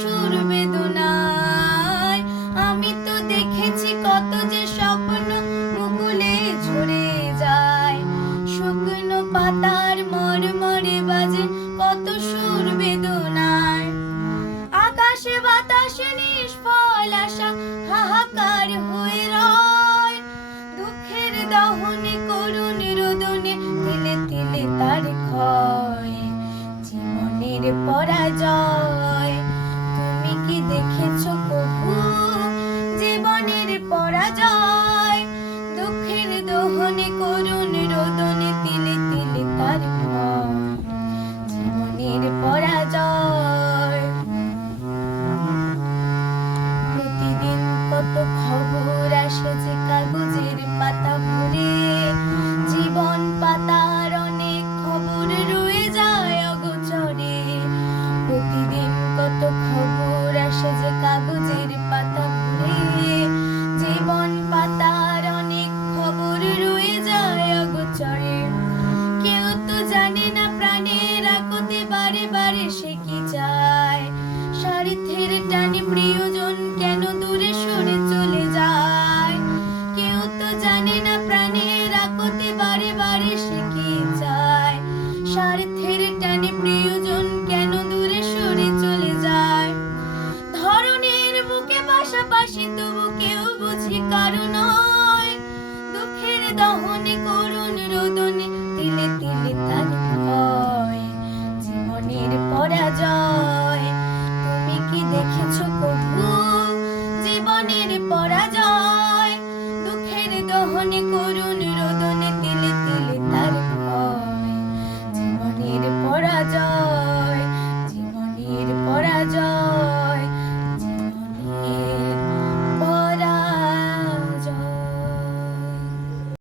সুর বেদনায়। আমি তো দেখেছি কত যে স্বপ্ন মুকুলে ঝরে যায়। শুকনো পাতার মরমরে বাজে কত সুর বেদনায়। আকাশে বাতাসে নিষ্ফল আশা হাহাকার হয়ে রয়। দুঃখের দহনে করুণ রোদনে তিলে তিলে তার ক্ষয়। জীবনের পরাজয় তুমি কি দেখেছো কভু? জীবনের পরাজয় দুঃখের দহনে করুণ রোদনে তিলে তিলে তার ক্ষয়। জীবনের পরাজয়। প্রতিদিন কত খবর আসে যে কাগজের পাতা ভরে। জীবন পাতার অনেক খবর রয়ে যায় অগোচরে। প্রতিদিন কত খবর আসে যে কাগজের পাতা